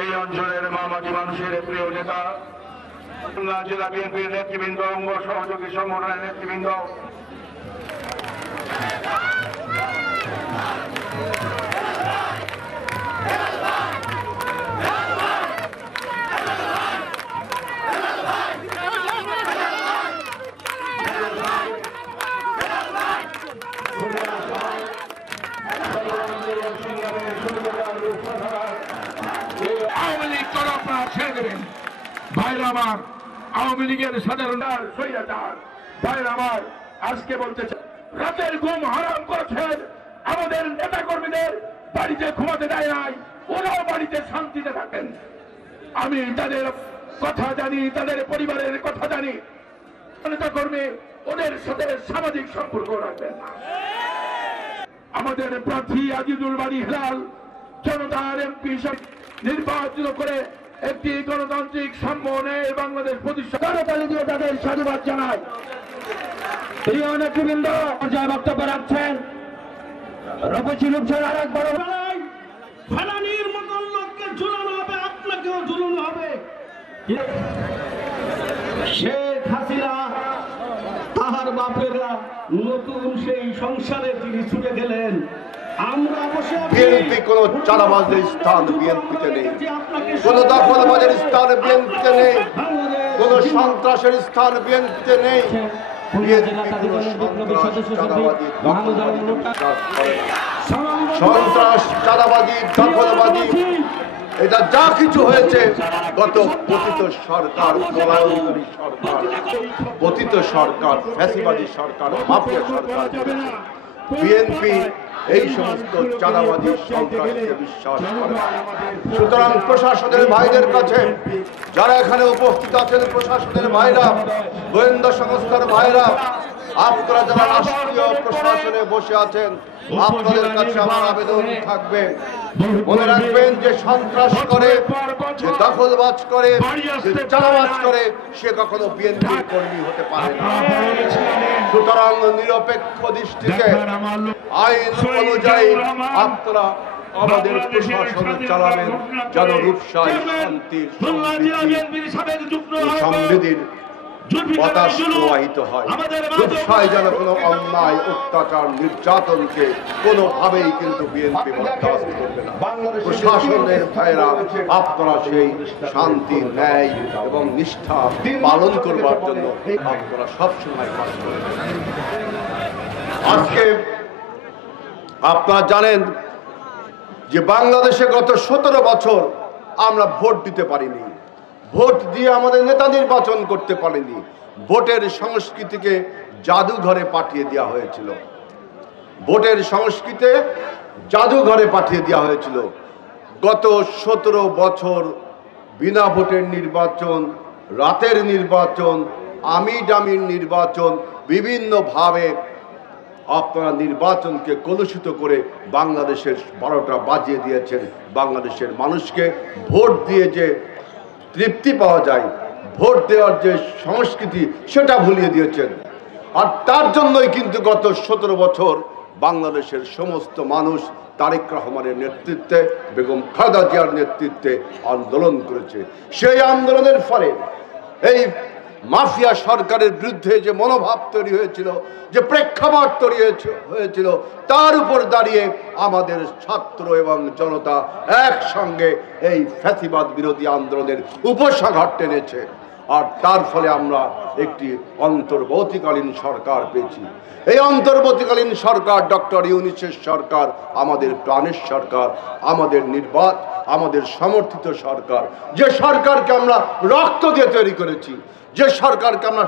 এই অঞ্চলের মামাটি মানুষের প্রিয় নেতা খুলনা জেলা বিএনপির নেতৃবৃন্দ, অঙ্গ সহযোগী সংগঠনের নেতৃবৃন্দ, আওয়ামী লীগ করে আপনারা ছেড়ে দেবেন। ভাইরা আমার, আওয়ামী লীগের সাধারণ ভাইরা আমার, আজকে বলতে চাই, রাতের ঘুম হারাম করেছেন, আমাদের নেতা কর্মীদের বাড়িতে ঘুমাতে দেয় নাই, ওরাও বাড়িতে শান্তিতে থাকেন। আমি তাদের কথা জানি, তাদের পরিবারের কথা জানি। নেতা কর্মী ওদের সাথে সামাজিক সম্পর্ক রাখবেন না। আমাদের প্রার্থী আজিজুল বাড়ি হেলাল জনতার এমপি নির্বাচিত করে একটি গণতান্ত্রিক সম্মানের বাংলাদেশ প্রতিষ্ঠা করতালি দিয়ে তাদের সাধুবাদ জানায়। প্রিয় নেতৃবৃন্দ পর্যায়ে বক্তব্য রাখছেন রূপসী রূপসের আরেক বড় ফালানির মতন লোককে ঝুলানো হবে, আপনাকেও ঝুলানো হবে। শেখ হাসিনা তাহার বাপেরা নতুন সেই সংসারে তিনি ছুটে গেলেন। আমরা বসে বিএনপি কোন চাঁদাবাজের স্থান বিএনপিতে নেই, কোন দখলবাজের স্থান বিএনপিতে নেই, কোন সন্ত্রাসের স্থান বিএনপিতে নেই। সন্ত্রাস, চাঁদাবাজি, দখলবাজি, এটা যা কিছু হয়েছে গত পতিত সরকার, প্রলয়ঙ্করী সরকার, পতিত সরকার, ফ্যাসিবাদী সরকার, মাফিয়া সরকার। বিএনপি এই সমস্ত চাঁদাবাদী সন্ত্রাসকে বিশ্বাস করে। সুতরাং প্রশাসনের ভাইদের কাছে, যারা এখানে উপস্থিত আছেন, প্রশাসনের ভাইরা, গোয়েন্দা সংস্থার ভাইরা, আপনারা যারা রাষ্ট্রীয় প্রশাসনে বসে আছেন, আপনাদের কাছে আমার আবেদন থাকবে, মনে রাখবেন যে সন্ত্রাস করে, যে দখলবাজ করে, যে চাঁদাবাজ করে, সে কখনো বিএনপির কর্মী হতে পারে না। সুতরাং নিরপেক্ষ দৃষ্টিতে আইন অনুযায়ী আপনারা আমাদের প্রশাসন চালাবেন, যেন রূপসাই শান্তির সমৃদ্ধির বাতাস প্রবাহিত হয়। রূপসায় যেন কোনো অন্যায়, অত্যাচার, নির্যাতনকে কোনোভাবেই কিন্তু বিএনপি বরদাস্ত করবে না। প্রশাসনের ভাইরা আপনারা সেই শান্তি, ন্যায় এবং নিষ্ঠা পালন করবার জন্য আপনারা সবসময় কাজ করবেন। আজকে আপনারা জানেন যে বাংলাদেশে গত 17 বছর আমরা ভোট দিতে পারিনি, ভোট দিয়ে আমাদের নেতা নির্বাচন করতে পারিনি। ভোটের সংস্কৃতিকে জাদুঘরে পাঠিয়ে দেওয়া হয়েছিল, ভোটের সংস্কৃতি জাদুঘরে পাঠিয়ে দেওয়া হয়েছিল। গত 17 বছর বিনা ভোটের নির্বাচন, রাতের নির্বাচন, আমিডামির নির্বাচন, বিভিন্নভাবে আপনারা নির্বাচনকে কলুষিত করে বাংলাদেশের 12টা বাজিয়ে দিয়েছেন। বাংলাদেশের মানুষকে ভোট দিয়ে যে তৃপ্তি পাওয়া যায়, ভোট দেওয়ার যে সংস্কৃতি, সেটা ভুলিয়ে দিয়েছেন। আর তার জন্যই কিন্তু গত 17 বছর বাংলাদেশের সমস্ত মানুষ তারেক রহমানের নেতৃত্বে, বেগম খালেদা জিয়ার নেতৃত্বে আন্দোলন করেছে। সেই আন্দোলনের ফলে এই মাফিয়া সরকারের বিরুদ্ধে যে মনোভাব তৈরি হয়েছিল, যে প্রেক্ষাপট তৈরি হয়েছিল, তার উপর দাঁড়িয়ে আমাদের ছাত্র এবং জনতা একসঙ্গে এই ফ্যাসিবাদ বিরোধী আন্দোলনের উপসাগর টেনেছে। আর তার ফলে আমরা একটি অন্তর্বর্তীকালীন সরকার পেয়েছি। এই অন্তর্বর্তীকালীন সরকার ডক্টর ইউনূসের সরকার, আমাদের প্রাণের সরকার, আমাদের আমাদের সমর্থিত সরকার, যে সরকারকে আমরা রক্ত দিয়ে তৈরি করেছি, যে সরকারকে আমরা